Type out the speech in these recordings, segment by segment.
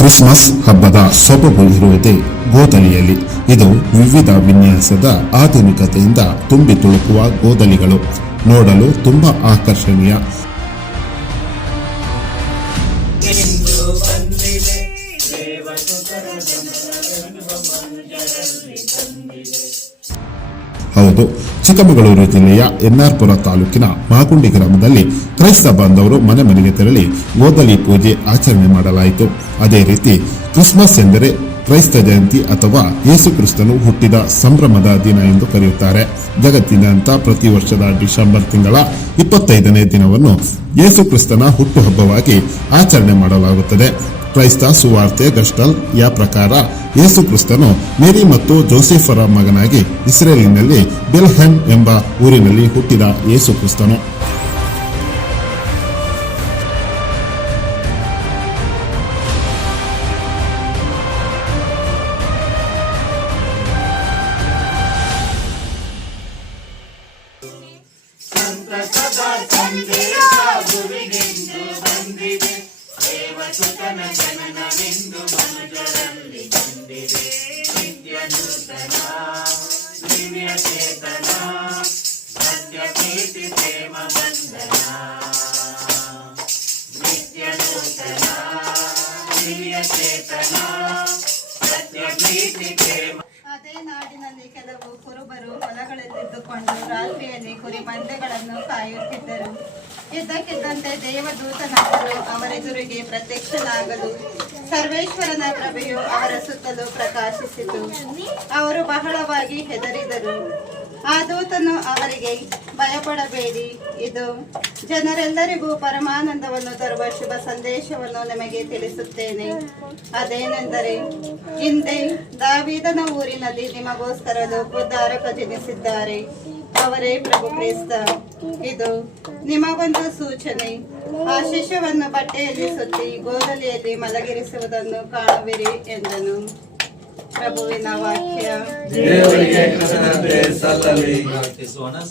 Christmas ಹಬ್ಬದ ಸೊಬಗು ಇರುವುದೇ ಗೋದಲಿಯಲ್ಲಿ. ಇದು ವಿವಿಧ ವಿನ್ಯಾಸದ ಆಧುನಿಕತೆಯಿಂದ ತುಂಬಿ ತುಳುಕುವ ಗೋದಲಿಗಳು ನೋಡಲು ತುಂಬಾ ಆಕರ್ಷಣೀಯ. ಹೌದು, ಚಿಕ್ಕಮಗಳೂರು ಜಿಲ್ಲೆಯ ಎನ್ಆರ್ಪುರ ತಾಲೂಕಿನ ಮಾಗುಂಡಿ ಗ್ರಾಮದಲ್ಲಿ ಕ್ರೈಸ್ತ ಬಾಂಧವರು ಮನೆ ಮನೆಗೆ ತೆರಳಿ ಗೋದಲಿ ಪೂಜೆ ಆಚರಣೆ ಮಾಡಲಾಯಿತು. ಅದೇ ರೀತಿ ಕ್ರಿಸ್ಮಸ್ ಎಂದರೆ ಕ್ರೈಸ್ತ ಜಯಂತಿ ಅಥವಾ ಯೇಸು ಕ್ರಿಸ್ತನು ಹುಟ್ಟಿದ ಸಂಭ್ರಮದ ದಿನ ಎಂದು ಕರೆಯುತ್ತಾರೆ. ಜಗತ್ತಿನಾದ್ಯಂತ ಪ್ರತಿ ವರ್ಷದ ಡಿಸೆಂಬರ್ ತಿಂಗಳ 25ನೇ ದಿನವನ್ನು ಯೇಸು ಕ್ರಿಸ್ತನ ಹುಟ್ಟುಹಬ್ಬವಾಗಿ ಆಚರಣೆ ಮಾಡಲಾಗುತ್ತದೆ. ಕ್ರೈಸ್ತ ಸುವಾರ್ತೆ ಗಸ್ಟಲ್ ಯ ಪ್ರಕಾರ ಯೇಸು ಕ್ರಿಸ್ತನು ಮೇರಿ ಮತ್ತು ಜೋಸೆಫರ ಮಗನಾಗಿ ಇಸ್ರೇಲಿನಲ್ಲಿ ಬೆಲ್ಹೆಮ್ ಎಂಬ ಊರಿನಲ್ಲಿ ಹುಟ್ಟಿದ ಯೇಸು ಕ್ರಿಸ್ತನು. ಸುತನ ಜನನವೆಂದು ಮನುಜರಲ್ಲಿ ಬಂದಿದೆ ನಿತ್ಯ ನೂತನ ದಿವ್ಯ ಚೇತನ ಸತ್ಯ ಪ್ರೀತಿ ಪ್ರೇಮ ಬಂಧನ ನಿತ್ಯ ನೂತನ ದಿವ್ಯ ಚೇತನ ಸತ್ಯ ಪ್ರೀತಿ ಪ್ರೇಮ. ಅದೇ ನಾಡಿನಲ್ಲಿ ಕೆಲವು ಕುರುಬರು ಹೊಲಗಳಲ್ಲಿದ್ದುಕೊಂಡು ರಾತ್ರಿಯಲ್ಲಿ ಕುರಿ ಮಂದೆಗಳನ್ನು ಕಾಯುತ್ತಿದ್ದರು. ಇದ್ದಕ್ಕಿದ್ದಂತೆ ದೇವದೂತನಾದರೂ ಅವರೆದುರಿಗೆ ಪ್ರತ್ಯಕ್ಷನಾಗಲು ಸರ್ವೇಶ್ವರನ ಪ್ರಭೆಯು ಅವರ ಸುತ್ತಲೂ ಪ್ರಕಾಶಿಸಿತು. ಅವರು ಬಹಳವಾಗಿ ಹೆದರಿದರು. ಆ ದೂತನು ಅವರಿಗೆ, ಭಯಪಡಬೇಡಿ, ಇದು ಜನರೆಲ್ಲರಿಗೂ ಪರಮಾನಂದವನ್ನು ತರುವ ಶುಭ ಸಂದೇಶವನ್ನು ನಿಮಗೆ ತಿಳಿಸುತ್ತೇನೆ. ಅದೇನೆಂದರೆ, ಹಿಂದೆ ದಾವೀದನ ಊರಿನಲ್ಲಿ ನಿಮಗೋಸ್ಕರ ಉದ್ಧಾರಕ ಜನಿಸಿದ್ದಾರೆ. ಅವರೇ ಪ್ರಭು ಕ್ರಿಸ್ತ. ಇದು ನಿಮಗೊಂದು ಸೂಚನೆ. ಆ ಶಿಶುವನ್ನು ಬಟ್ಟೆಯಲ್ಲಿ ಸುತ್ತಿ ಗೋದಲಿಯಲ್ಲಿ ಮಲಗಿರಿಸುವುದನ್ನು ಕಾಣುವಿರಿ ಎಂದನು. ಪ್ರಭುವಿನ ವಾಕ್ಯ.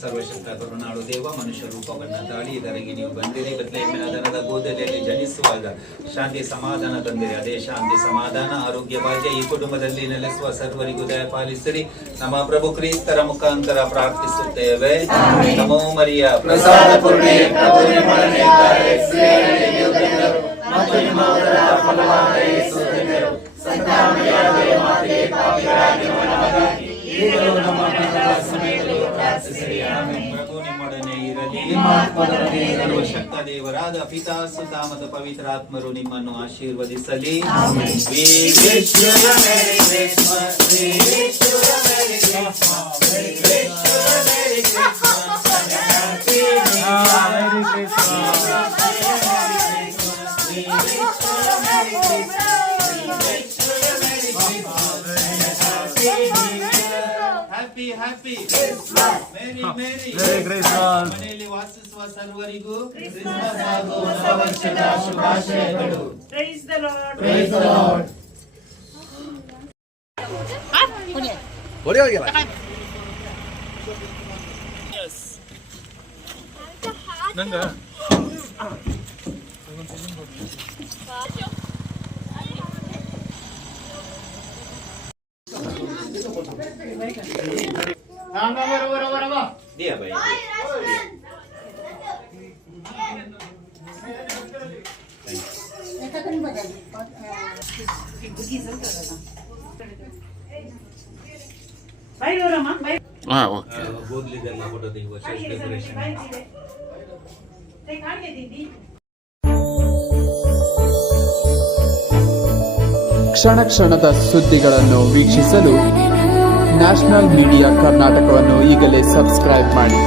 ಸರ್ವಶಕ್ತ ಕರುಣಾಳು ದೇವ, ಮನುಷ್ಯ ರೂಪವನ್ನು ತಾಳಿ ಇದರಿಗೆ ನೀವು ಬಂದಿರಿ. ಬೆತ್ಲೆಹೇಮಿನ ದನದ ಗೋದಲಿಯಲ್ಲಿ ಜನಿಸುವಾಗ ಶಾಂತಿ ಸಮಾಧಾನ ತಂದಿರಿ. ಅದೇ ಶಾಂತಿ ಸಮಾಧಾನ ಆರೋಗ್ಯ ಭಾಗ್ಯ ಈ ಕುಟುಂಬದಲ್ಲಿ ನೆಲೆಸುವ ಸರ್ವರಿಗೂ ದಯಪಾಲಿಸಿರಿ. ನಮ್ಮ ಪ್ರಭು ಕ್ರಿಸ್ತರ ಮುಖಾಂತರ ಪ್ರಾರ್ಥಿಸುತ್ತೇವೆ. ನಮೋ ಮರಿಯ ಪ್ರಸಾದ ಪೂರ್ಣೆ, ಪ್ರಭು ನಿಮ್ಮೊಡನೆ ಇದ್ದಾರೆ. ಸ್ತ್ರೀಯರಲ್ಲಿ ನೀವು ಧನ್ಯರು ಮತ್ತು ನಿಮ್ಮ ಉದರದ ಫಲವಾದ ಯೇಸು ಧನ್ಯರು. ಸಂತಾನಮರಿಯಾದ ಮಾತೆ, ಪಾಪಿಗಳಾಗಿ ನಮಗಾಗಿ ಈಗಲೂ ನಮ್ಮ ಮರಣದ ಸಮಯದಲ್ಲಿ ಪ್ರಾರ್ಥಿಸಿರಿ. ಆಮೆನ್. ಪ್ರಭು ನಿಮ್ಮೊಡನೆ ಇರಲಿ, ನಿಮ್ಮ ಆತ್ಮದೊಡನೆ ಇರಲಿ. ಸರ್ವಶಕ್ತ ದೇವರಾದ ಪಿತಾ, ಸುತ ಮತ್ತು ಪವಿತ್ರಾತ್ಮರು ನಿಮ್ಮನ್ನು ಆಶೀರ್ವದಿಸಲಿ. Amen. We wish you a Merry Christmas. We wish you a Merry Christmas. We wish you a Merry Christmas and a Happy New Year. Merry Christmas. We wish you a Merry Christmas. Happy Christmas. Merry Christmas. ಮನೆಯಲ್ಲಿ ವಾಸಿಸುವ ಸರ್ವರಿಗೂ Christmas ಹಾಗೂ ಹೊಸ ವರ್ಷದ ಶುಭಾಶಯಗಳು. Praise the Lord. Praise the Lord. ನಂಗ दिया भाई ಗೋದಲಿದೆಲ್ಲ ಫೋಟೋ ತೆಗೆಯುವ ಡೆಕೋರೇಷನ್. ಕ್ಷಣ ಕ್ಷಣದ ಸುದ್ದಿಗಳನ್ನು ವೀಕ್ಷಿಸಲು ನ್ಯಾಷನಲ್ ಮೀಡಿಯಾ ಕರ್ನಾಟಕವನ್ನು ಈಗಲೇ ಸಬ್ಸ್ಕ್ರೈಬ್ ಮಾಡಿ.